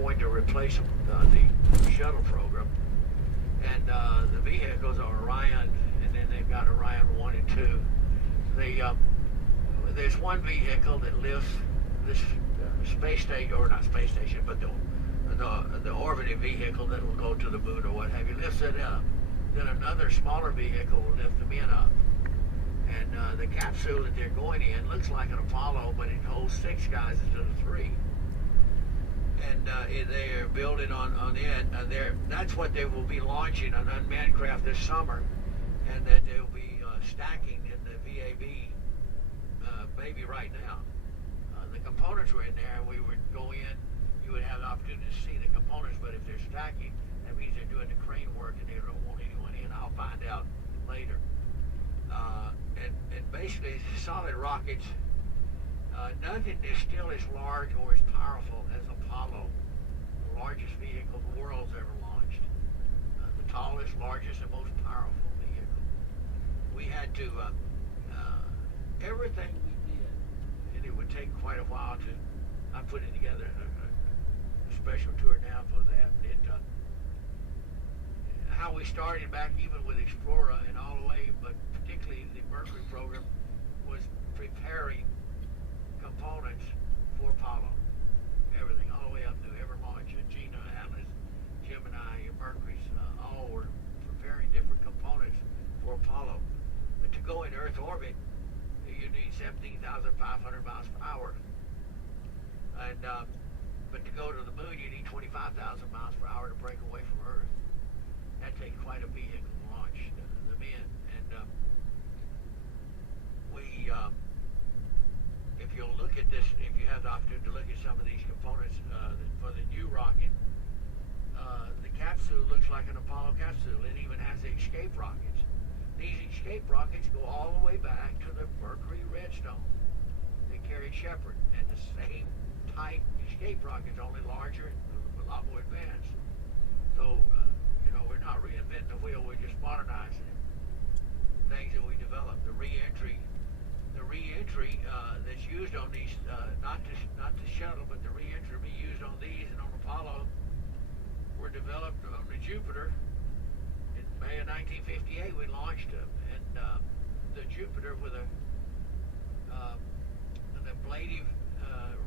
going to replace the shuttle program. And the vehicles are Orion, and then they've got Orion 1 and 2. There's one vehicle that lifts this space station, or not space station, but the orbiting vehicle that will go to the moon or what have you, lifts it up. Then another smaller vehicle will lift the men up. And the capsule that they're going in looks like an Apollo, but it holds 6 guys instead of 3. And they're building on it. That's what they will be launching, an unmanned craft this summer, and that they'll be stacking in the VAB maybe right now. The components were in there, and we would go in. You would have the opportunity to see the components, but if they're stacking, that means they're doing the crane work, and they don't want anyone in. I'll find out later. And basically, solid rockets. Nothing is still as large or as powerful as Apollo, the largest vehicle the world's ever launched. The tallest, largest, and most powerful vehicle. We had to, everything we did, and it would take quite a while to, I'm putting together a special tour now for that. How we started back even with Explorer and all the way, but particularly the Mercury program, was preparing components for Apollo. Everything, all the way up through every launch. Gina, Atlas, Gemini, Mercury, all were preparing different components for Apollo. But to go in Earth orbit, you need 17,500 miles per hour. And but to go to the moon, you need 25,000 miles per hour to break away from Earth. That takes quite a vehicle to launch the men. And if you'll look at this, if you have the opportunity to look at some of these components for the new rocket, the capsule looks like an Apollo capsule. It even has the escape rockets. These escape rockets go all the way back to the Mercury Redstone. They carried Shepard, and the same type escape rockets, only larger, a lot more advanced. So, we're not reinventing the wheel, we're just modernizing it. Things that we developed, the re-entry that's used on these, not the shuttle, but the re-entry be used on these and on Apollo, were developed on the Jupiter. In May of 1958, we launched them, and the Jupiter with an ablative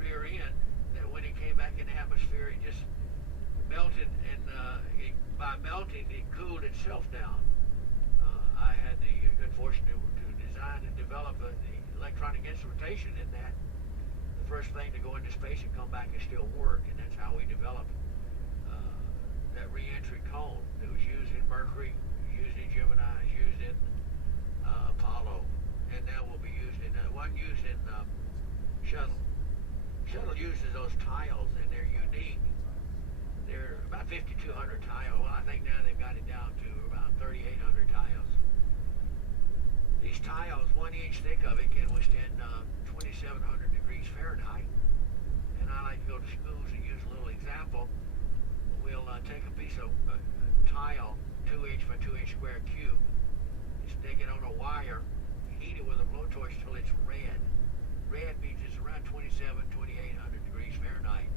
rear end, that when it came back in the atmosphere, it just melted, and by melting, it cooled itself down. I had the good fortune to design and develop the electronic instrumentation in that. The first thing to go into space and come back and still work, and that's how we developed that re-entry cone that was used in Mercury, used in Gemini, used in Apollo, and now will be used in one used in Shuttle. Shuttle uses those tiles, and they're unique. They're about 5,200 tiles. Well, I think now they've got it down to about 3,800 tiles. These tiles, 1 inch thick of it, can withstand 2,700 degrees Fahrenheit. And I like to go to schools and use a little example. We'll take a piece of tile, 2 inch by 2 inch square cube, stick it on a wire, heat it with a blowtorch till it's red. Red means it's around 2,800 degrees Fahrenheit.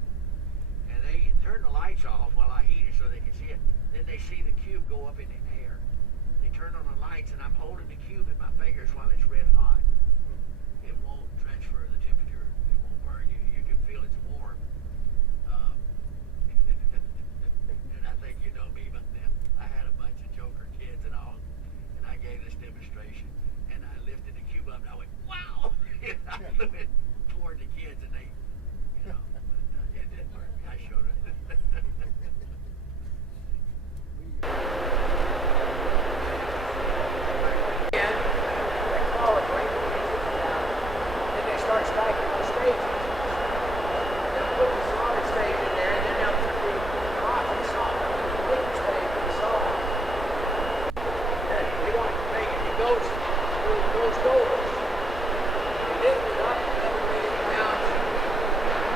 And they turn the lights off while I heat it so they can see it. Then they see the cube go up in the air. They turn on the lights, and I'm holding the cube in my fingers while it's red hot. It won't transfer the temperature. It won't burn you. You can feel it's warm. And I think you know me, but I had a bunch of joker kids and all, and I gave this demonstration, and I lifted the cube up, and I went, wow! I threw it toward the kids, and they, it didn't work. I showed it. Then they start stacking on stages. They'll put the solid stage in there, and then they'll put the rocket solid, the liquid stage in the solid. And we want to make it goes through those doors. We lift it up another way down,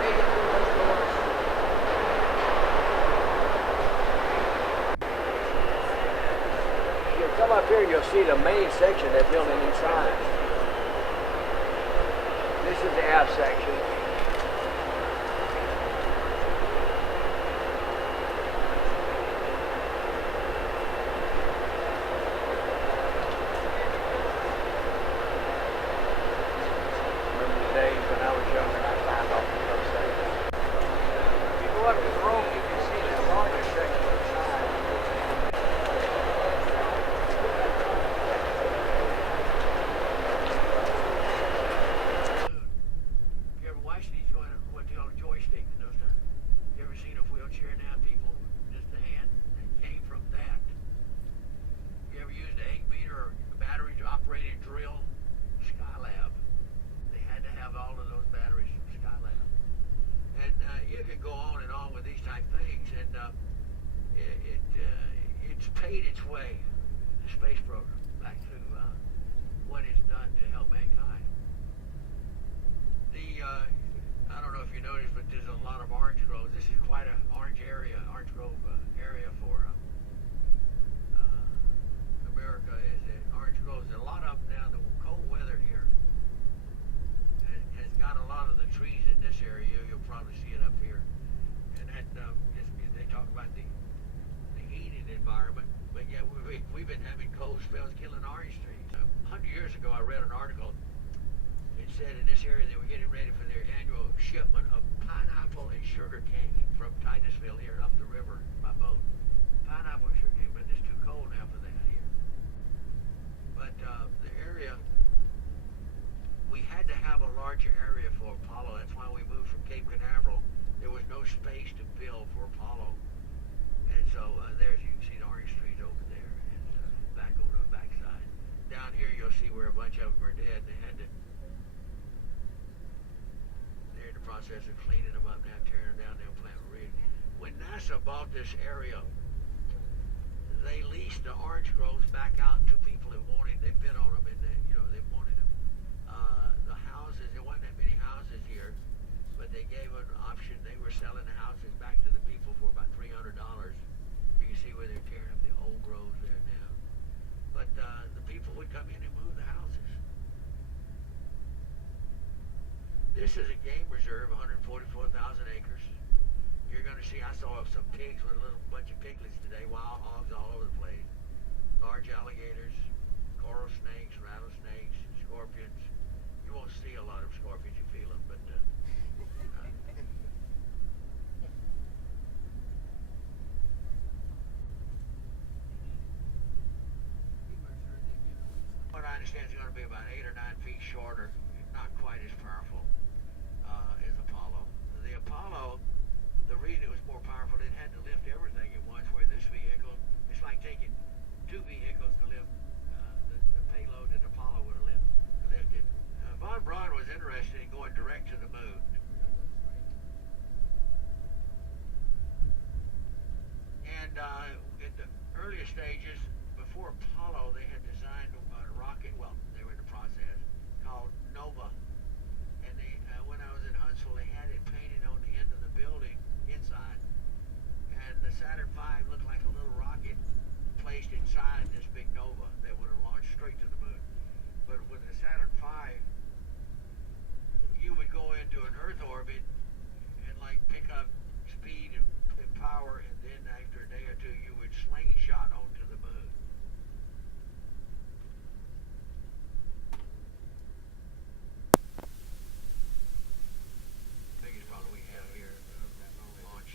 make it through those doors. You come up here, you'll see the main section they're building inside. This is the aft section. up to the rope, you can see that larger section of the side. You ever watch these going what they call a joystick in those times? You ever seen a wheelchair now? People, just the hand that came from that. You ever used an 8 meter or battery operated drill? Skylab. They had to have all of those batteries from Skylab. And you can go on and on with these type things, and it's paid its way, the space program, back to what it's done to help mankind. I don't know if you noticed, but there's a lot of orange groves. This is quite an orange grove area for America. Is that orange groves? A lot of them now. The cold weather here has got a lot of the trees in this area. You'll probably see it up here, and that they talk about the heating environment, but yet we've been having cold spells killing orange trees. 100 years ago, I read an article. It said in this area they were getting ready for their annual shipment of pineapple and sugar cane from Titusville here up the river by boat. Pineapple and sugar cane, but it's too cold now for that here. But the area, we had to have a larger area for Apollo. That's why we moved from Cape Canaveral. There was no space to build for Apollo. And so there's, you can see the orange trees over there. And back on the backside. Down here you'll see where a bunch of them are dead. They had to, they're in the process of cleaning them up now, tearing them down, they'll plant rig. When NASA bought this area, they leased the orange groves back out to people who wanted. They bid on them, and they wanted them. The houses, there wasn't that many houses here, but they gave an option. They were selling the houses back to the people for about $300. You can see where they're tearing up the old groves there now. But the people would come in and move the houses. This is a game reserve, 144,000 acres. You're going to see, I saw some pigs with a little bunch of piglets today, wild hogs all over the place, large alligators, coral snakes, rattlesnakes, scorpions. You won't see a lot of scorpions, you feel them, but what I understand is going to be about 8 or 9 feet shorter, not quite as powerful as Apollo. The Apollo, the reason it was more powerful, it had to lift everything at once, where this vehicle, it's like taking 2 vehicles to lift the payload that Apollo would have lifted. Von Braun was interested in going direct to the moon. And at the earliest stages, before Apollo, they had designed a rocket, well, they were in the process, called Nova. And when I was in Huntsville, they had it painted on the end of the building inside. And the Saturn V looked like a little rocket placed inside this big Nova that would have launched straight to the moon. But with the Saturn V, you would go into an Earth orbit and like pick up speed and power, and then after a day or two, you would slingshot onto the moon. Biggest problem we have here, that launch.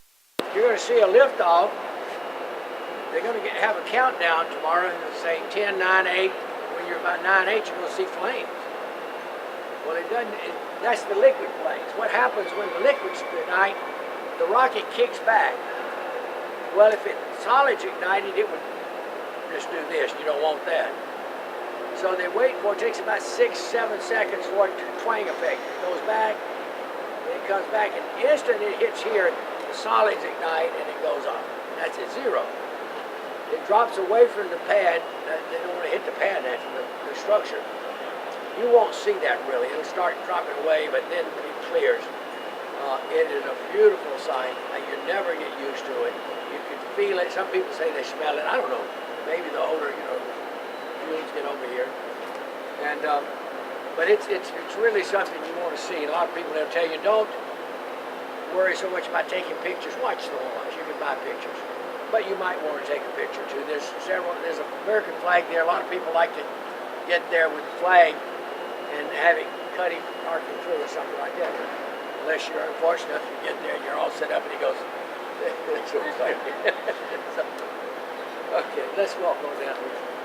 You're going to see a liftoff. They're going to have a countdown tomorrow, saying 10, 9, 8. When you're about 9, 8, you're going to see flames. Well, that's the liquid flames. What happens when the liquids ignite, the rocket kicks back. Well, if it's solids ignited, it would just do this. You don't want that. So they wait for it. Takes about 6, 7 seconds for it to twang effect. It goes back, then it comes back, and instantly it hits here. The solids ignite, and it goes off. That's at 0. It drops away from the pad. They don't want to hit the pad, that's the structure. You won't see that really. It'll start dropping away, but then it clears. It is a beautiful sight. You never get used to it. You can feel it. Some people say they smell it. I don't know. Maybe the older, fuels get over here. And but it's really something you want to see. A lot of people, they'll tell you, don't worry so much about taking pictures. Watch the launch. You can buy pictures. But you might want to take a picture too. There's an American flag there. A lot of people like to get there with the flag and have it cutting, arcing through or something like that. Unless you're unfortunate enough to get there and you're all set up and he goes That's okay. Okay, let's walk on down here.